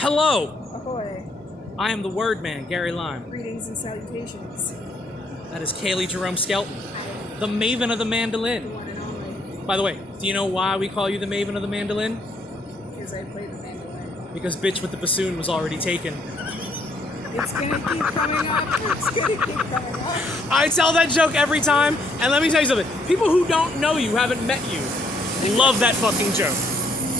Hello, Ahoy. I am the Wordman, Gary Lime. Greetings and salutations. That is Cailie Jerome Skelton, the Maven of the Mandolin. The one and only. By the way, do you know why we call you the Maven of the Mandolin? Because I play the mandolin. Because bitch with the bassoon was already taken. It's gonna keep coming up. It's gonna keep coming up. I tell that joke every time, and let me tell you something. People who don't know you, haven't met you, love that fucking joke.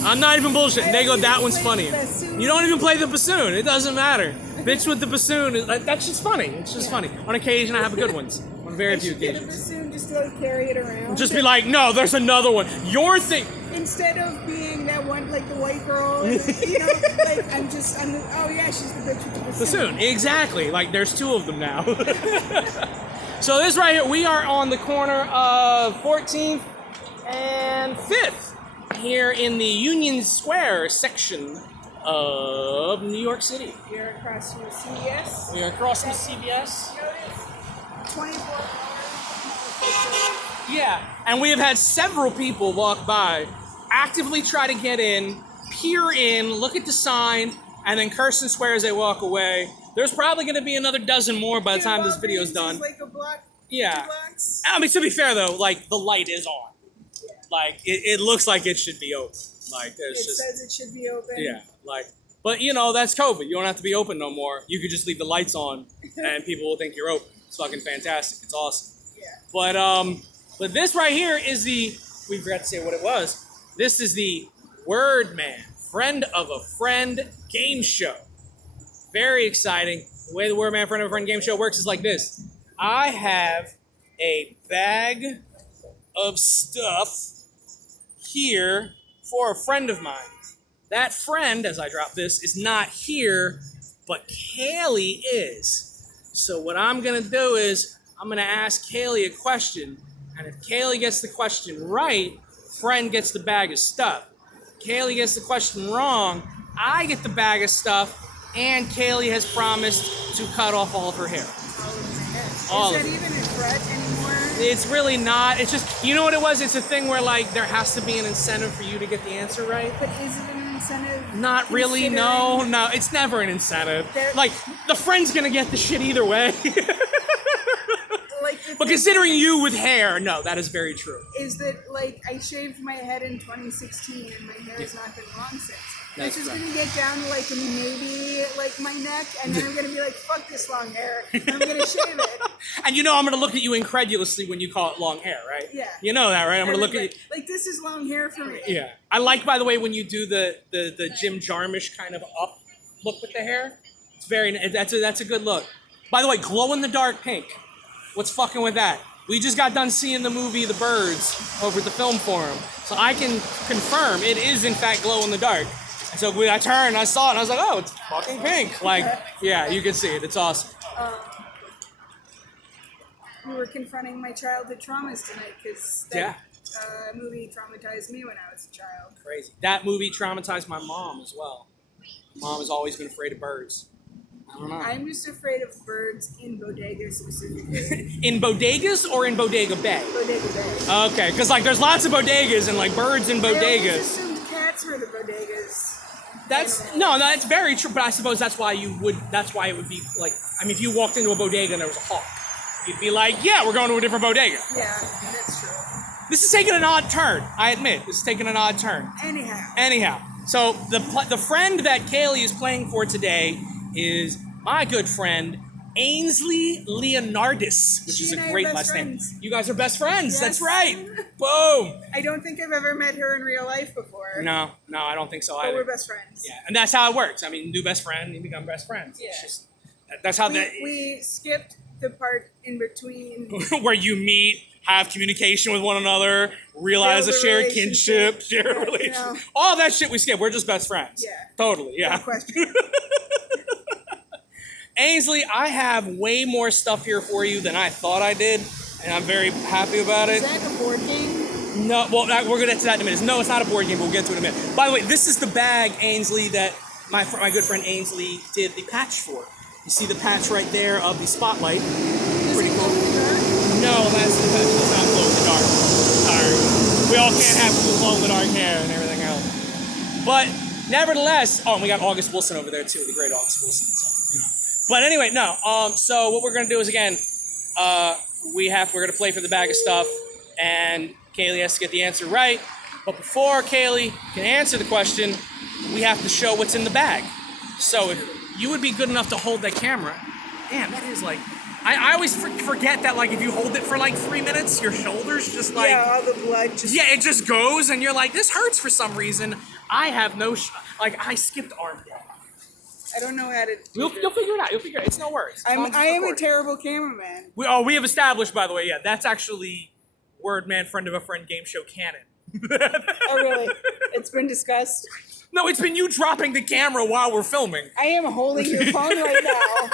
I'm not even bullshitting. They go, that one's funny. You don't even play the bassoon. It doesn't matter. Bitch with the bassoon, that's just funny. It's just funny. On occasion, I have good ones. On very few Get a occasions. bassoon, just like carry it around. Just be like, no, there's another one. Your thing. Instead of being that one, like the white girl, like, oh yeah, she's the bitch with the bassoon. Bassoon, exactly. Like, there's two of them now. So this right here, we are on the corner of 14th and 5th here in the Union Square section of New York City. We are across from the CVS. We are across from the CVS. Notice 24 hours. Yeah, and we have had several people walk by, actively try to get in, peer in, look at the sign, and then curse and swear as they walk away. There's probably going to be another dozen more by the time this video is done. Like a block, yeah. 2 blocks. I mean, to be fair though, like the light is on. Yeah. Like it looks like it should be open. Like there's it says it should be open. Yeah. Like, but you know that's COVID. You don't have to be open no more. You could just leave the lights on, and people will think you're open. It's fucking fantastic. It's awesome. Yeah. But this right here is we forgot to say what it was. This is the Wordman, Friend of a Friend game show. Very exciting. The way the Wordman, Friend of a Friend game show works is like this. I have a bag of stuff here for a friend of mine. That friend, as I drop this, is not here, but Cailie is. So what I'm going to do is I'm going to ask Cailie a question, and if Cailie gets the question right, friend gets the bag of stuff. Cailie gets the question wrong, I get the bag of stuff, and Cailie has promised to cut off all of her hair. All is that even a threat anymore? It's really not. It's just, you know what it was? It's a thing where, like, there has to be an incentive for you to get the answer right. But is it an incentive? Not really, no. It's never an incentive. Like, the friend's gonna get the shit either way. But considering you with hair, no, that is very true. Is that, like, I shaved my head in 2016 and my hair has not been long since. This is going to get down to, like, maybe, like, my neck, and then I'm going to be like, fuck this long hair, and I'm going to shave it. And you know I'm going to look at you incredulously when you call it long hair, right? Yeah. You know that, right? I'm going to look at you. Like, this is long hair for me. Yeah. I like, by the way, when you do the Jim Jarmusch kind of up look with the hair. It's very, that's a good look. By the way, glow-in-the-dark pink. What's fucking with that? We just got done seeing the movie The Birds over at the Film Forum. So I can confirm it is, in fact, glow-in-the-dark. And so I turned and I saw it and I was like, oh, it's fucking pink. Like, yeah, you can see it. It's awesome. We were confronting my childhood traumas tonight because that movie traumatized me when I was a child. Crazy. That movie traumatized my mom as well. Mom has always been afraid of birds. I don't know. I'm just afraid of birds in bodegas specifically. In bodegas or in Bodega Bay? Bodega Bay. Okay, because like there's lots of bodegas and like birds in bodegas. I always assumed cats were the bodegas. That's very true, but I suppose that's why it would be like, I mean, if you walked into a bodega and there was a hawk, you'd be like, yeah, we're going to a different bodega. Yeah, that's true. This is taking an odd turn, I admit. This is taking an odd turn. Anyhow, so the friend that Cailie is playing for today is my good friend, Aynsley Leonardis, which is a great last name. You guys are best friends. Yes. That's right. Boom. I don't think I've ever met her in real life before. No, I don't think so either. But we're best friends. Yeah, and that's how it works. I mean, new best friend, you become best friends. Yeah. It's just, that's how we skipped the part in between where you meet, have communication with one another, realize a shared kinship, shared relationship. You know. All that shit we skip. We're just best friends. Yeah. Totally. Yeah. No question. Ainsley, I have way more stuff here for you than I thought I did, and I'm very happy about it. Is that a board game? No, well, we're going to get to that in a minute. No, it's not a board game, but we'll get to it in a minute. By the way, this is the bag, Ainsley, that my good friend Ainsley did the patch for. You see the patch right there of the spotlight. Pretty cool. No, that's the patch. It's not glow in the dark. Sorry. We all can't have glow in the dark hair and everything else. But nevertheless, and we got August Wilson over there too, the great August Wilson. So, But anyway, no. So what we're gonna do is again, we're gonna play for the bag of stuff, and Cailie has to get the answer right. But before Cailie can answer the question, we have to show what's in the bag. So if you would be good enough to hold that camera, damn, that is like. I always forget that, like, if you hold it for like 3 minutes, your shoulders just like... Yeah, all the blood just... Yeah, it just goes, and you're like, this hurts for some reason. I have no... I skipped arm day. I don't know how to... You'll figure it out. You'll figure it out. It's no worries. I am a terrible cameraman. We have established, by the way, yeah, that's actually Wordman, friend of a friend game show canon. Oh, really? It's been discussed? No, it's been you dropping the camera while we're filming. I am holding your phone right now.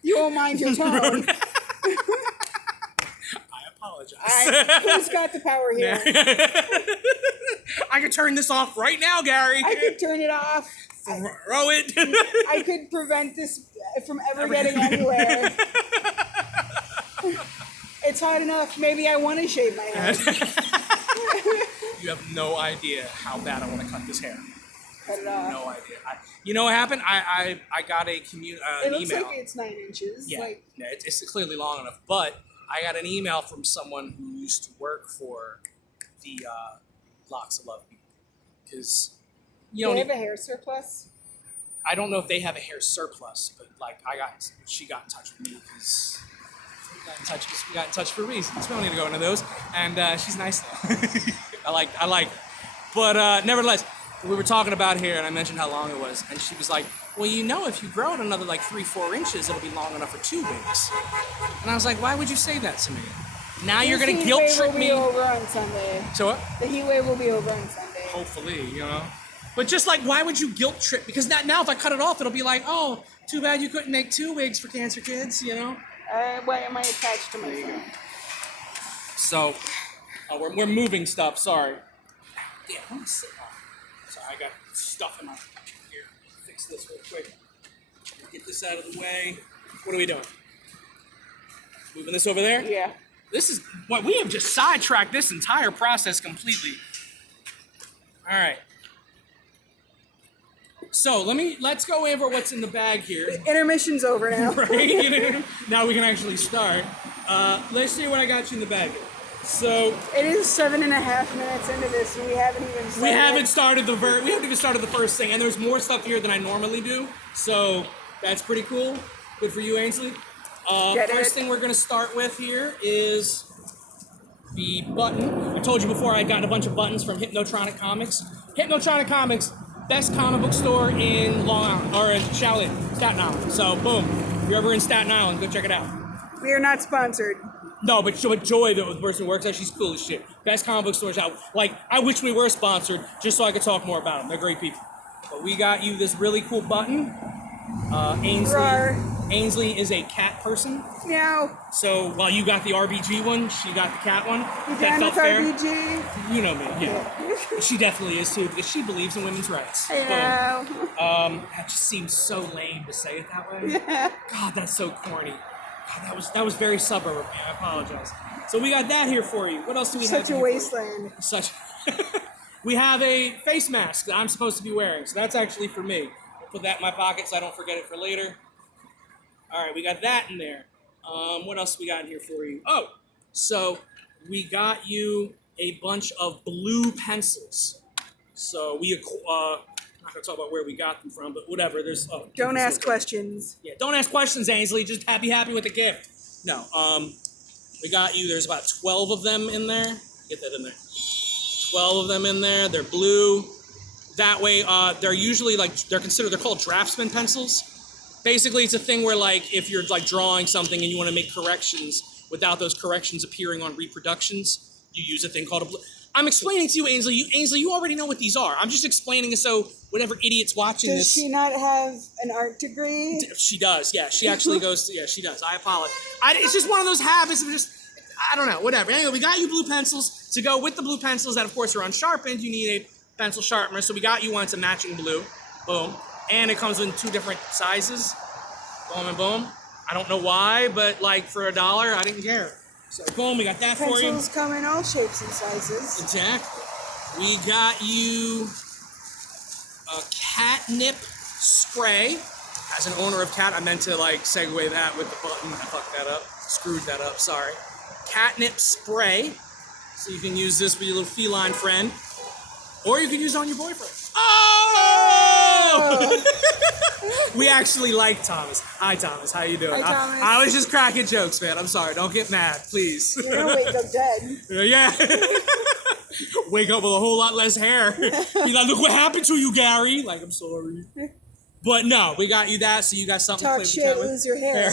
You won't mind your tone. I apologize. Who's got the power here? I could turn this off right now, Gary. I could turn it off. Throw it. I could prevent this from ever getting anywhere. It's hot enough. Maybe I want to shave my head. You have no idea how bad I want to cut this hair. Cut it off. No idea. You know what happened? I got an email. It looks like it's 9 inches. Yeah, Like, yeah, it's clearly long enough. But I got an email from someone who used to work for the Locks of Love people. Because, they have a hair surplus? I don't know if they have a hair surplus, but like she got in touch with me because we got in touch for reasons. We don't need to go into those. And she's nice though. I like. But nevertheless, we were talking about here, and I mentioned how long it was, and she was like, well, if you grow it another like 3-4 inches, it'll be long enough for 2 wigs. And I was like, why would you say that to me? Now you're gonna guilt trip me. The heat wave will be over on Sunday. So what? The heat wave will be over on Sunday. Hopefully, But just like, why would you guilt trip? Because now if I cut it off, it'll be like, oh, too bad you couldn't make 2 wigs for cancer kids, Why am I attached to my phone? So, we're moving stuff. Sorry. Damn, I'm sitting on. Sorry, I got stuff in my here. Fix this real quick. Get this out of the way. What are we doing? Moving this over there? Yeah. This is what we have just sidetracked this entire process completely. All right. So let's go over what's in the bag here. Intermission's over now. Right? Now we can actually start. Let's see what I got you in the bag here. So it is 7.5 minutes into this, and we haven't even. We haven't even started the first thing, and there's more stuff here than I normally do. So that's pretty cool. Good for you, Aynsley. First thing we're gonna start with here is the button. I told you before I'd gotten a bunch of buttons from Hypnotronic Comics. Hypnotronic Comics, best comic book store in Long Island, or in Staten Island. So boom, if you're ever in Staten Island, go check it out. We are not sponsored. No, but Joy, the person who works there, she's cool as shit. Best comic book stores out. Like, I wish we were sponsored just so I could talk more about them. They're great people. But we got you this really cool button. Aynsley is a cat person. Meow. So while you got the RBG one, she got the cat one. That felt fair. RBG. You know me, yeah. She definitely is too, because she believes in women's rights. Hello. That just seems so lame to say it that way. Yeah. God, that's so corny. God, that was very suburb of me. I apologize. So we got that here for you. What else do we have? Such a wasteland. We have a face mask that I'm supposed to be wearing. So that's actually for me. I'll put that in my pocket so I don't forget it for later. All right, we got that in there. What else we got in here for you? Oh, so we got you a bunch of blue pencils. So we I'm not gonna talk about where we got them from, but whatever. There's don't ask questions. Yeah, don't ask questions, Aynsley. Just be happy with the gift. No, we got you. There's about 12 of them in there. Get that in there. 12 of them in there. They're blue. That way, they're usually they're called draftsman pencils. Basically, it's a thing where if you're drawing something and you want to make corrections without those corrections appearing on reproductions, you use a thing called a blue. I'm explaining to you, Aynsley. Aynsley, you already know what these are. I'm just explaining it so whatever idiot's watching this. Does she not have an art degree? She does, yeah. She actually goes, yeah, she does. I apologize. It's just one of those habits of just, I don't know, whatever. Anyway, we got you blue pencils. To go with the blue pencils that, of course, are unsharpened, you need a pencil sharpener. So we got you one. It's a matching blue. Boom. And it comes in 2 different sizes. Boom and boom. I don't know why, but for $1, I didn't care. So boom, we got that for you. Pencils come in all shapes and sizes. Exactly. We got you catnip spray. As an owner of cat, I meant to like segue that with the button. I fucked that up. Screwed that up, sorry. Catnip spray. So you can use this with your little feline friend. Or you can use it on your boyfriend. Oh! We actually like Thomas. Hi, Thomas. How you doing? Hi, Thomas. I was just cracking jokes, man. I'm sorry. Don't get mad, please. You're gonna wake up dead. Yeah. Wake up with a whole lot less hair. You're like, look what happened to you, Gary. Like, I'm sorry. But no, we got you that, so you got something Talk to shit, play with. lose your hair.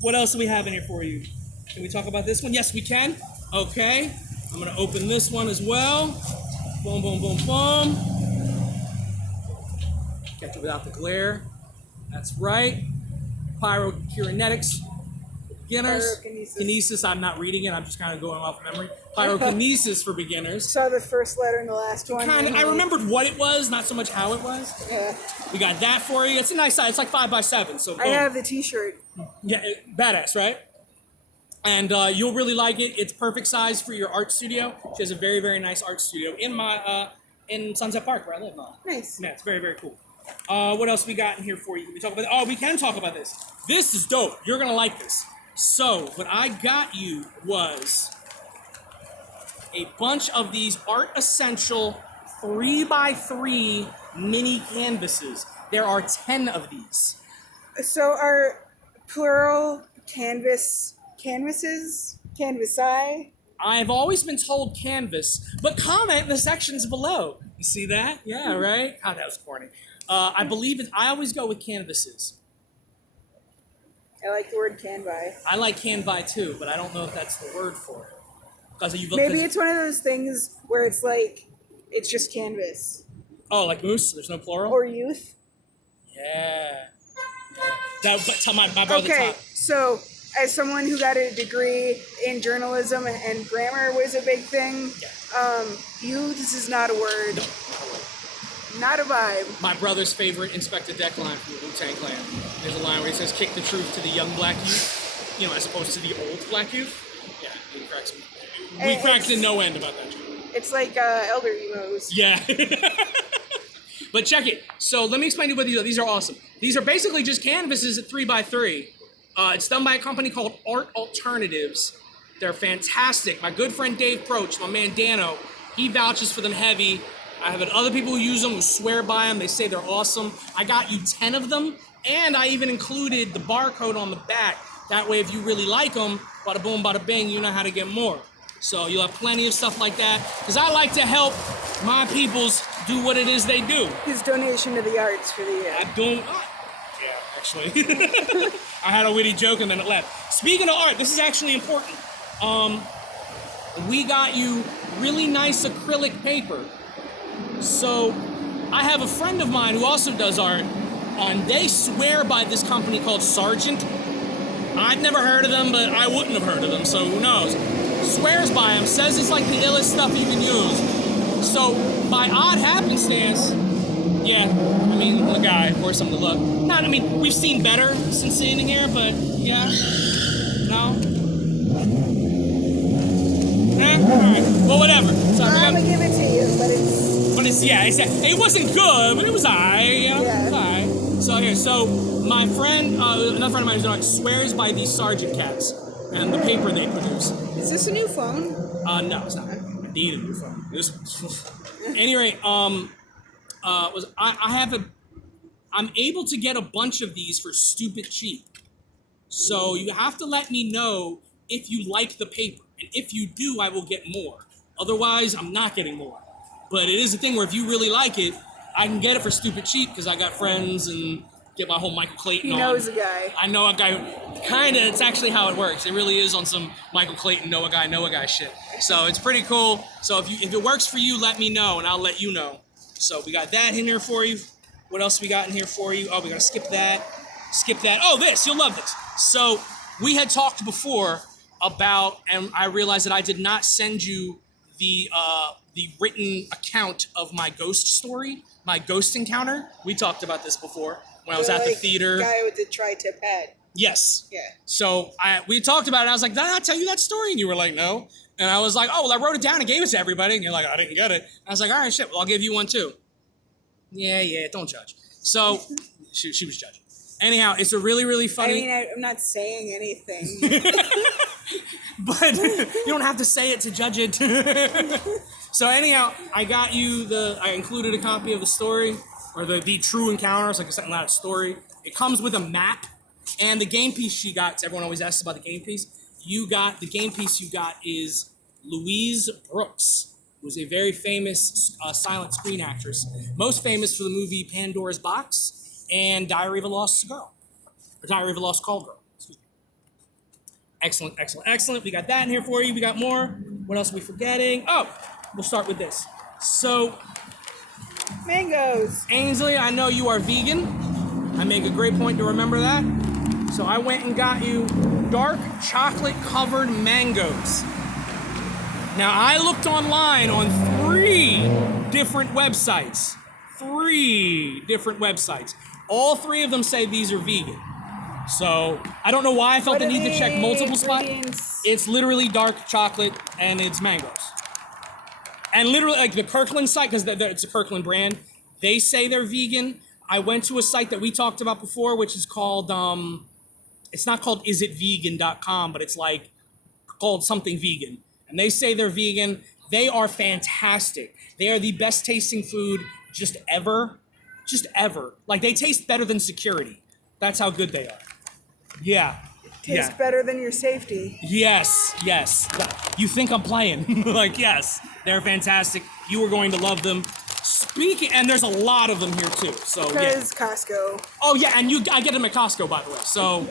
What else do we have in here for you? Can we talk about this one? Yes, we can. Okay. I'm going to open this one as well. Boom, boom, boom, boom. Kept it without the glare. That's right. Pyrokinetics. Beginners. Kinesis, I'm not reading it. I'm just kind of going off memory. Pyrokinesis for beginners. Saw the first letter in the last one. I remembered what it was, not so much how it was. Yeah. We got that for you. It's a nice size. It's like 5x7. So boom. I have the T-shirt. Yeah, badass, right? And you'll really like it. It's perfect size for your art studio. She has a very, very nice art studio in my in Sunset Park where I live now. Nice. Yeah, it's very, very cool. What else we got in here for you? Can we talk about? Oh, we can talk about this. This is dope. You're gonna like this. So what I got you was a bunch of these Art Essential 3x3 mini canvases. There are 10 of these. So are plural canvases? Canvasi? I've always been told canvas, but comment in the sections below. You see that? Yeah, right? God, that was corny. I believe it. I always go with canvases. I like the word canvi. I like canvi too, but I don't know if that's the word for it. Maybe it's one of those things where it's like, it's just canvas. Oh, like moose? There's no plural? Or youth. Yeah. But tell my brother. Okay, so as someone who got a degree in journalism and grammar was a big thing, youths is not a word. No, not a vibe. My brother's favorite Inspector Deck line from the Wu-Tang Clan. There's a line where he says, kick the truth to the young black youth, as opposed to the old black youth. Yeah, he cracks me. We cracked in no end about that joke. It's like elder emos. Yeah. But check it. So let me explain to you what these are. These are awesome. These are basically just canvases at 3x3. It's done by a company called Art Alternatives. They're fantastic. My good friend Dave Proch, my man Dano, he vouches for them heavy. I have other people who use them who swear by them. They say they're awesome. I got you 10 of them, and I even included the barcode on the back. That way, if you really like them, bada boom, bada bing, you know how to get more. So you'll have plenty of stuff like that. Because I like to help my peoples do what it is they do. His donation to the arts for the year. I don't. Yeah, actually. I had a witty joke and then it left. Speaking of art, this is actually important. We got you really nice acrylic paper. So I have a friend of mine who also does art, and they swear by this company called Sargent. I've never heard of them, but I wouldn't have heard of them, so who knows? Swears by them, says it's like the illest stuff you can use. So by odd happenstance, the guy, of course, I'm the look. We've seen better since sitting here, but yeah. No? Alright. Well, whatever. Sorry, I'm gonna give it to you, but it wasn't good, but it was alright. Yeah. Alright. So my friend, another friend of mine who swears by these Sargent caps and the paper they produce. Is this a new phone? No, it's not. I need a new phone. At any rate, I'm able to get a bunch of these for stupid cheap. So you have to let me know if you like the paper. And if you do, I will get more. Otherwise, I'm not getting more. But it is a thing where if you really like it, I can get it for stupid cheap because I got friends and get my whole Michael Clayton on. He knows a guy. I know a guy. Kinda, it's actually how it works. It really is on some Michael Clayton, know a guy shit. So it's pretty cool. So if it works for you, let me know and I'll let you know. So we got that in here for you. What else we got in here for you? Oh, we gotta skip that. Oh, this, you'll love this. So we had talked before about, and I realized that I did not send you the written account of my ghost story, my ghost encounter. We talked about this before when I was at the theater. The guy with the tri-tip head. Yes. Yeah. So we talked about it. I was like, did I not tell you that story? And you were like, no. And I was like, oh, well, I wrote it down and gave it to everybody. And you're like, I didn't get it. And I was like, all right, shit, well, I'll give you one too. Yeah, don't judge. So she was judging. Anyhow, it's a really, really funny. I'm not saying anything. But you don't have to say it to judge it. So anyhow, I got you I included a copy of the story, or the true encounters, like I said, not a story. It comes with a map, and the game piece she got, everyone always asks about the game piece. The game piece you got is Louise Brooks, who's a very famous silent screen actress, most famous for the movie Pandora's Box and Diary of a Lost Girl, or Diary of a Lost Call Girl. Excellent. We got that in here for you. We got more. What else are we forgetting? Oh, we'll start with this. So, Mangoes. Aynsley, I know you are vegan. I make a great point to remember that. So I went and got you dark chocolate covered mangoes. Now I looked online on 3 different websites. All 3 of them say these are vegan. So I don't know why I felt the need to check multiple spots. It's literally dark chocolate and it's mangoes. And literally, like the Kirkland site, because it's a Kirkland brand, they say they're vegan. I went to a site that we talked about before, which is called, it's not called isitvegan.com, but it's like called something vegan. And they say they're vegan. They are fantastic. They are the best tasting food just ever. Like they taste better than security. That's how good they are. Yeah. Tastes better than your safety. Yes. You think I'm playing. Like, yes, they're fantastic. You are going to love them. And there's a lot of them here too. So because Costco. Oh yeah, and I get them at Costco, by the way. So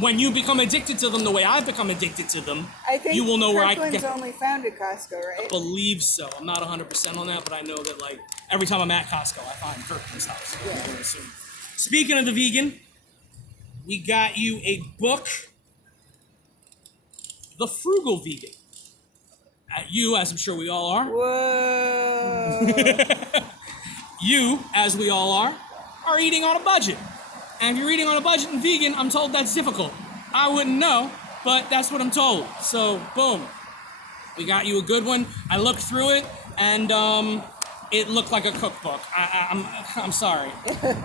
when you become addicted to them the way I've become addicted to them, you will know where I can get them. Only found at Costco, right? I believe so. I'm not 100% on that, but I know that like every time I'm at Costco, I find Kirkland stuff. So I'm gonna assume. Speaking of the vegan, we got you a book, The Frugal Vegan. You, as I'm sure we all are. Whoa. You, as we all are eating on a budget. And if you're eating on a budget and vegan, I'm told that's difficult. I wouldn't know, but that's what I'm told. So, boom. We got you a good one. I looked through it, and it looked like a cookbook. I'm sorry.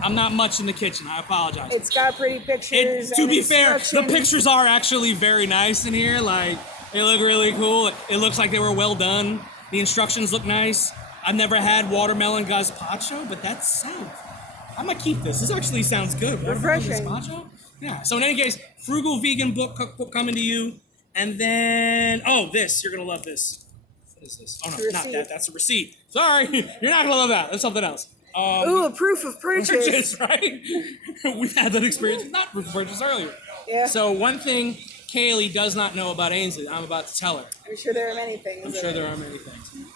I'm not much in the kitchen. I apologize. It's got pretty pictures. To be fair, the pictures are actually very nice in here. Like, they look really cool. It looks like they were well done. The instructions look nice. I've never had watermelon gazpacho, but that sounds... I'm gonna keep this. This actually sounds good. Refreshing. Gazpacho? Yeah. So in any case, frugal vegan book cookbook coming to you. And then, this. You're gonna love this. What is this? Oh no, not that. That's a receipt. Sorry, you're not gonna love that. That's something else. A proof of purchase. Right? We've had that experience. Not proof of purchase earlier. Yeah. So one thing Cailie does not know about Aynsley, I'm about to tell her. I'm sure there are many things.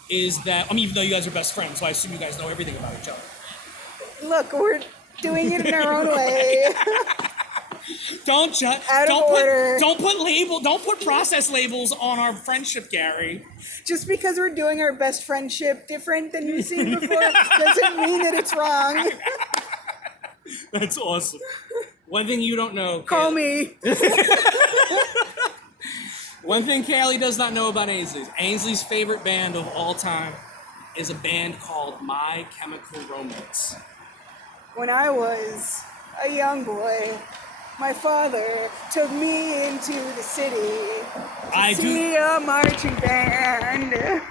Is that, even though you guys are best friends, so I assume you guys know everything about each other. Look, we're doing it in our own way. Don't put process labels on our friendship, Gary. Just because we're doing our best friendship different than you've seen before doesn't mean that it's wrong. That's awesome. One thing you don't know. Call me. One thing Cailie does not know about Aynsley's favorite band of all time is a band called My Chemical Romance. When I was a young boy, my father took me into the city to see a marching band.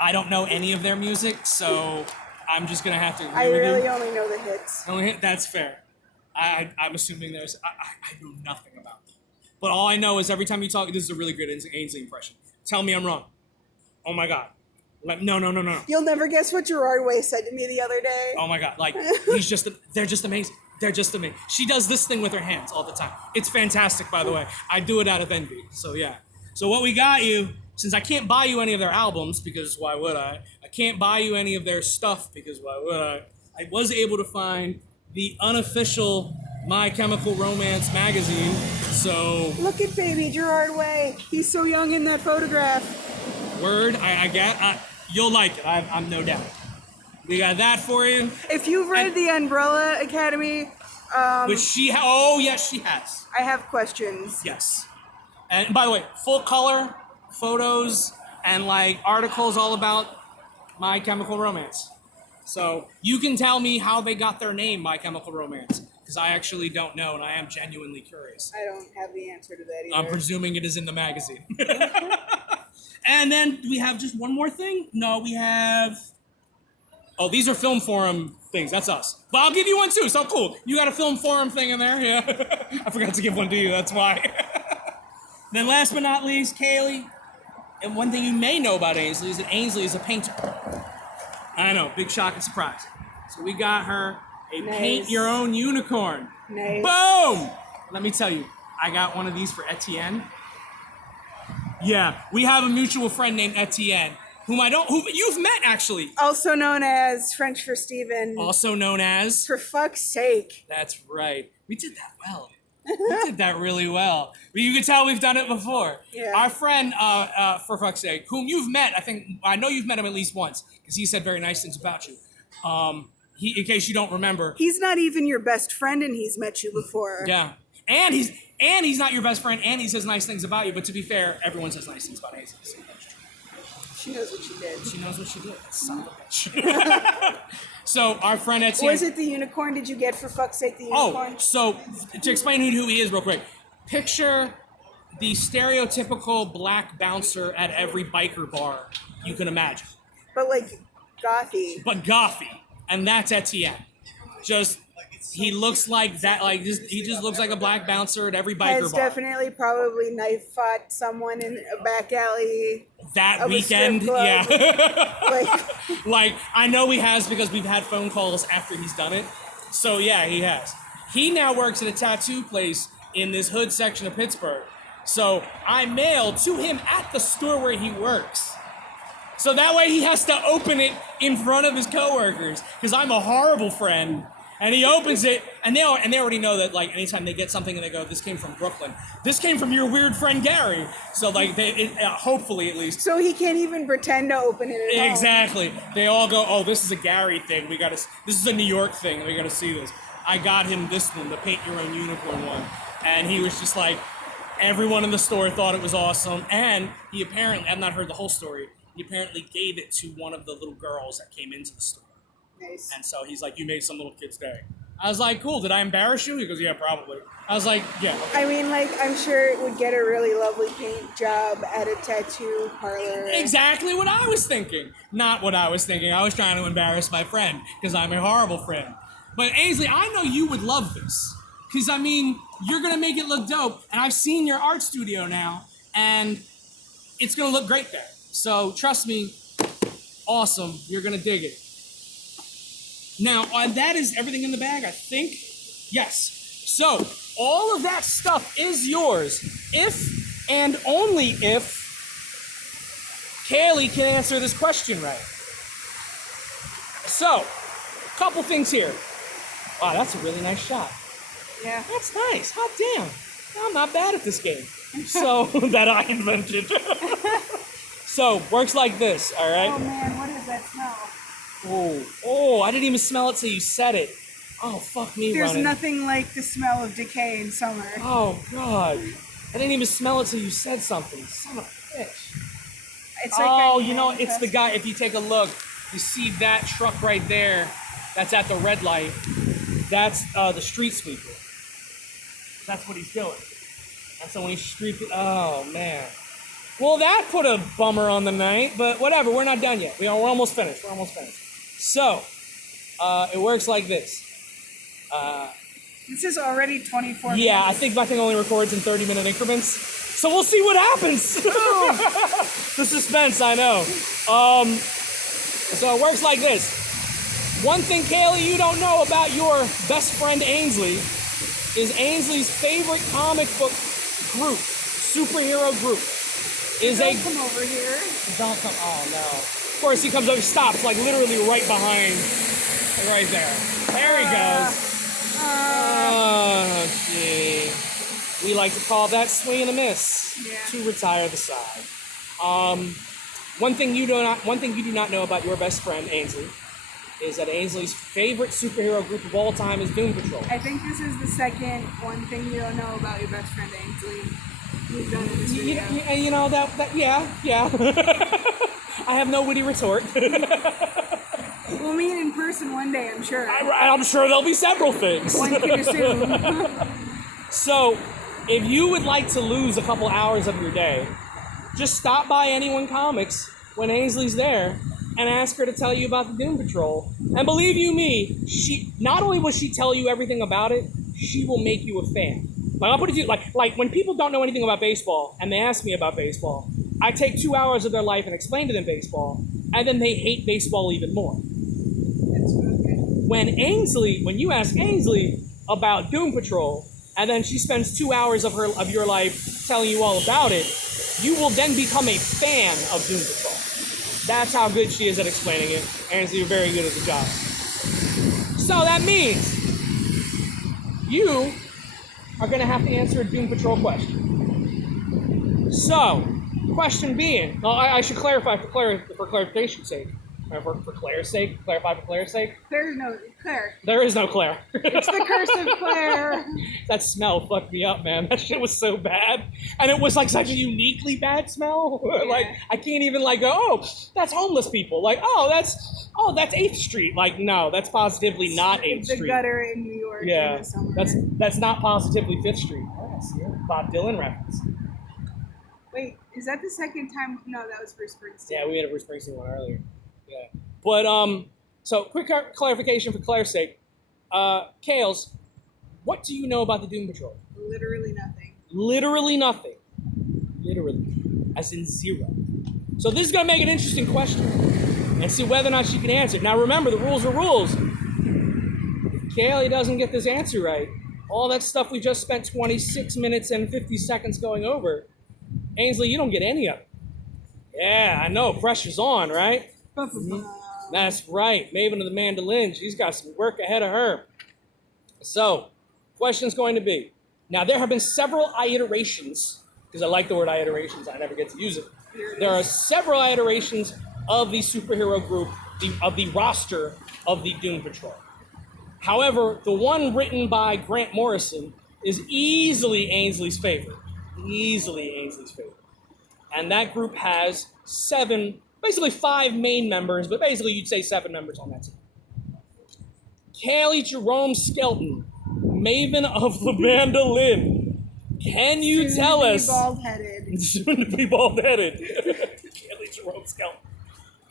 I don't know any of their music, so I'm just going to have to agree I with really you. only know the hits. That's fair. I'm assuming there's... I know nothing about them. But all I know is every time you talk... This is a really good Aynsley impression. Tell me I'm wrong. Oh my God. No. You'll never guess what Gerard Way said to me the other day. Oh my God. Like, they're just amazing. They're just amazing. She does this thing with her hands all the time. It's fantastic, by the way. I do it out of envy. So yeah. So what we got you, since I can't buy you any of their albums, because why would I? I can't buy you any of their stuff, because why would I was able to find the unofficial My Chemical Romance magazine. So look at baby Gerard Way. He's so young in that photograph. Word, I get. You'll like it. I'm no doubt. We got that for you. If you've read The Umbrella Academy, which she yes, she has. I have questions. Yes. And by the way, full color, photos and like articles all about My Chemical Romance. So you can tell me how they got their name, My Chemical Romance, because I actually don't know, and I am genuinely curious. I don't have the answer to that either. I'm presuming it is in the magazine. And then do we have just one more thing? No, we have... Oh, these are film forum things. That's us. But I'll give you one too, so cool. You got a film forum thing in there? Yeah. I forgot to give one to you, that's why. Then last but not least, Cailie. And one thing you may know about Aynsley is that Aynsley is a painter. I know, big shock and surprise. So we got her a paint your own unicorn. Nice. Boom! Let me tell you, I got one of these for Etienne. Yeah, we have a mutual friend named Etienne, who you've met actually. Also known as French for Steven. Also known as... For fuck's sake. That's right. We did that well. We did that really well. But you can tell we've done it before. Yeah. Our friend, for fuck's sake, whom you've met, I know you've met him at least once, because he said very nice things about you. In case you don't remember. He's not even your best friend, and he's met you before. Yeah. And he's not your best friend, and he says nice things about you, but to be fair, everyone says nice things about Aynsley. So that's true. She knows what she did. She knows what she did. Son of a bitch. So our friend Etienne... Was it the unicorn? Did you get, for fuck's sake, the unicorn? Oh, so to explain who he is real quick, picture the stereotypical black bouncer at every biker bar you can imagine. But like gothy. But gothy. And that's Etienne. He looks like that, he just looks like a black bouncer at every biker Has bar. definitely probably knife fought someone in a back alley. That weekend, yeah. Like, I know he has because we've had phone calls after he's done it. So yeah, he has. He now works at a tattoo place in this hood section of Pittsburgh. So I mail to him at the store where he works. So that way he has to open it in front of his coworkers because I'm a horrible friend. And he opens it, and they already know that, like, anytime they get something and they go, this came from Brooklyn. This came from your weird friend Gary. So, like, hopefully at least. So he can't even pretend to open it at all. Exactly. They all go, oh, this is a Gary thing. This is a New York thing. We got to see this. I got him this one, the paint your own unicorn one. And he was just like, everyone in the store thought it was awesome. And he apparently, I've not heard the whole story, he apparently gave it to one of the little girls that came into the store. Nice. And so he's like, you made some little kid's day. I was like, cool, did I embarrass you? He goes, yeah, probably. I was like, yeah. Okay. I mean, like, I'm sure it would get a really lovely paint job at a tattoo parlor. Exactly what I was thinking. Not what I was thinking. I was trying to embarrass my friend because I'm a horrible friend. But Aynsley, I know you would love this. Because, I mean, you're going to make it look dope. And I've seen your art studio now. And it's going to look great there. So, trust me, awesome. You're going to dig it. Now, that is everything in the bag, I think. Yes. So, all of that stuff is yours if and only if Cailie can answer this question right. So, a couple things here. Wow, that's a really nice shot. Yeah. That's nice. Hot damn. I'm not bad at this game. So, that I invented. So, works like this, all right? Oh, man, what does that smell? Oh, I didn't even smell it till you said it. Oh, fuck me, There's running. nothing like the smell of decay in summer. Oh, God. I didn't even smell it till you said something. Son of a bitch. It's like it's the guy, if you take a look, you see that truck right there, that's at the red light. That's the street sweeper. That's what he's doing. And so when he's oh, man. Well, that put a bummer on the night, but whatever, we're not done yet. We're almost finished. So, it works like this. This is already 24 minutes. Yeah, I think my thing only records in 30-minute increments. So we'll see what happens. The suspense, I know. So it works like this. One thing, Cailie, you don't know about your best friend Aynsley is Aynsley's favorite comic book group, superhero group. Don't come over here. Don't come. Oh, no. Of course, he comes over, stops, like, literally right behind, right there. There he goes. Oh, gee. We like to call that swing and a miss. Yeah. To retire the side. One thing you do not know about your best friend, Aynsley, is that Aynsley's favorite superhero group of all time is Doom Patrol. I think this is the second one thing you don't know about your best friend Aynsley. we've done in this video. And you know that yeah. I have no witty retort. We'll meet in person one day, I'm sure. I'm sure there'll be several things. One can assume. So, if you would like to lose a couple hours of your day, just stop by Anyone Comics when Aynsley's there and ask her to tell you about the Doom Patrol. And believe you me, she not only will she tell you everything about it, she will make you a fan. Like I'll put it to you, like when people don't know anything about baseball and they ask me about baseball, I take 2 hours of their life and explain to them baseball, and then they hate baseball even more. When you ask Aynsley about Doom Patrol, and then she spends 2 hours of your life telling you all about it, you will then become a fan of Doom Patrol. That's how good she is at explaining it. Aynsley, you're very good at the job. So that means you are going to have to answer a Doom Patrol question. So, question being, well, I should clarify for clarification's sake. For Claire's sake? Clarify for Claire's sake? Claire. There is no Claire. It's the curse of Claire. That smell fucked me up, man. That shit was so bad. And it was like such a uniquely bad smell. Yeah. Like, I can't even like go, oh, that's homeless people. Like, that's 8th Street. Like, no, that's positively not 8th Street. The gutter in New York Yeah, in the summer. that's not positively 5th Street. Oh, I see it. Bob Dylan reference. Wait, is that the second time? No, that was Bruce Springsteen. Yeah, we had a Bruce Springsteen one earlier. Yeah. But, so quick clarification for Claire's sake. Kales, what do you know about the Doom Patrol? Literally nothing. Literally nothing. Literally. As in zero. So this is going to make an interesting question. And see whether or not she can answer it. Now remember, the rules are rules. If Cailie doesn't get this answer right, all that stuff we just spent 26 minutes and 50 seconds going over, Aynsley, you don't get any of it. Yeah, I know. Pressure's on, right? That's right. Maven of the Mandolin. She's got some work ahead of her. So, question's going to be, now there have been several iterations, because I like the word iterations, I never get to use it. There are several iterations of the superhero group, of the roster of the Doom Patrol. However, the one written by Grant Morrison is easily Aynsley's favorite. Easily Aynsley's favorite. And that group has basically 5 main members, but basically you'd say 7 members on that team. Cailie Jerome Skelton, Maven of the Mandolin. Can you tell us? Soon to be bald-headed. Cailie Jerome Skelton.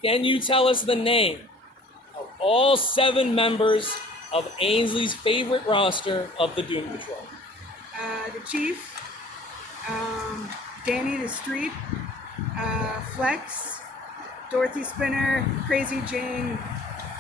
Can you tell us the name of all 7 members of Aynsley's favorite roster of the Doom Patrol? The Chief, Danny the Street, Flex, Dorothy Spinner, Crazy Jane,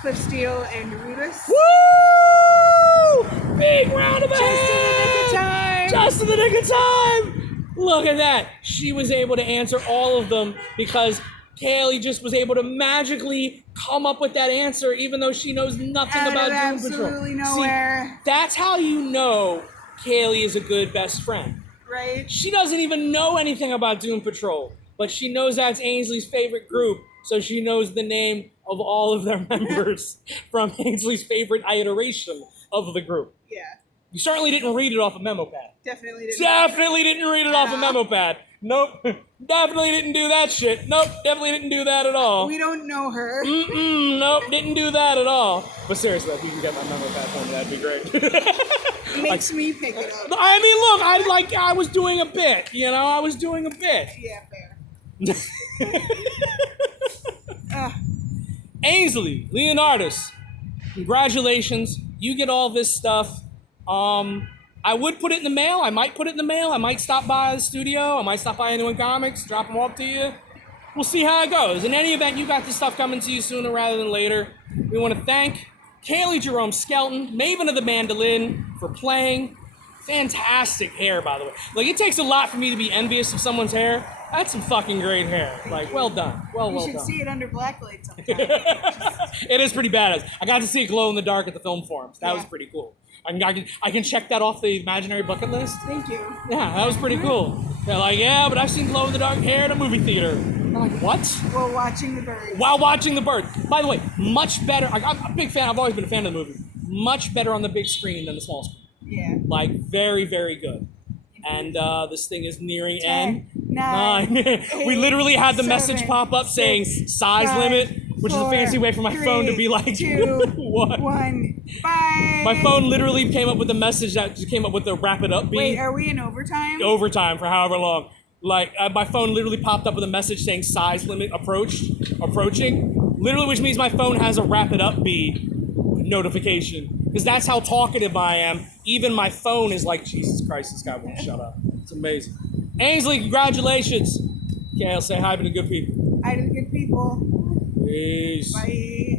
Cliff Steele, and Rubus. Woo! Big round of applause! Just in the nick of time! Just in the nick of time! Look at that. She was able to answer all of them because Cailie just was able to magically come up with that answer even though she knows nothing about Doom Patrol. Absolutely nowhere. See, that's how you know Cailie is a good best friend. Right? She doesn't even know anything about Doom Patrol, but she knows that's Aynsley's favorite group, so she knows the name of all of their members from Aynsley's favorite iteration of the group. Yeah. You certainly didn't read it off a memo pad. Definitely didn't. Definitely didn't read it off a memo pad. Nope. Definitely didn't do that shit. Nope. Definitely didn't do that at all. We don't know her. Nope. Didn't do that at all. But seriously, if you can get my memo pad for me, that'd be great. Makes me pick it up. I mean, look, I was doing a bit. You know, I was doing a bit. Yeah, fair. Aynsley Leonardis, congratulations. You get all this stuff. I would put it in the mail. I might put it in the mail. I might stop by the studio. I might stop by Anyone Comics, drop them off to you. We'll see how it goes. In any event, you got this stuff coming to you sooner rather than later. We want to thank Cailie Jerome Skelton, Maven of the Mandolin, for playing. Fantastic hair, by the way. Like, it takes a lot for me to be envious of someone's hair. That's some fucking great hair. Like, well done. Well done. You should see it under blacklight sometime. It is pretty badass. I got to see it glow in the dark at the film forums. That was pretty cool. I can check that off the imaginary bucket list. Thank you. Yeah, that was pretty cool. They're like, yeah, but I've seen glow in the dark hair at a movie theater. I'm like, what? While watching the birds. While watching the bird. By the way, much better. I'm a big fan. I've always been a fan of the movie. Much better on the big screen than the small screen. Yeah. Like, very, very good. And this thing is nearing 10, end. 9. 9. We literally had the message 7, pop up saying 6, size 5, limit, which 4, is a fancy way for my 3, phone to be like 2, what? 1. Bye. My phone literally came up with a message that just came up with the wrap it up beat. Wait, are we in overtime? Overtime for however long. Like my phone literally popped up with a message saying size limit approaching, literally, which means my phone has a wrap it up beat notification, because that's how talkative I am. Even my phone is like, Jesus Christ, this guy won't shut up. It's amazing. Aynsley, congratulations. Okay, I'll say hi to the good people. Hi to the good people. Peace. Bye.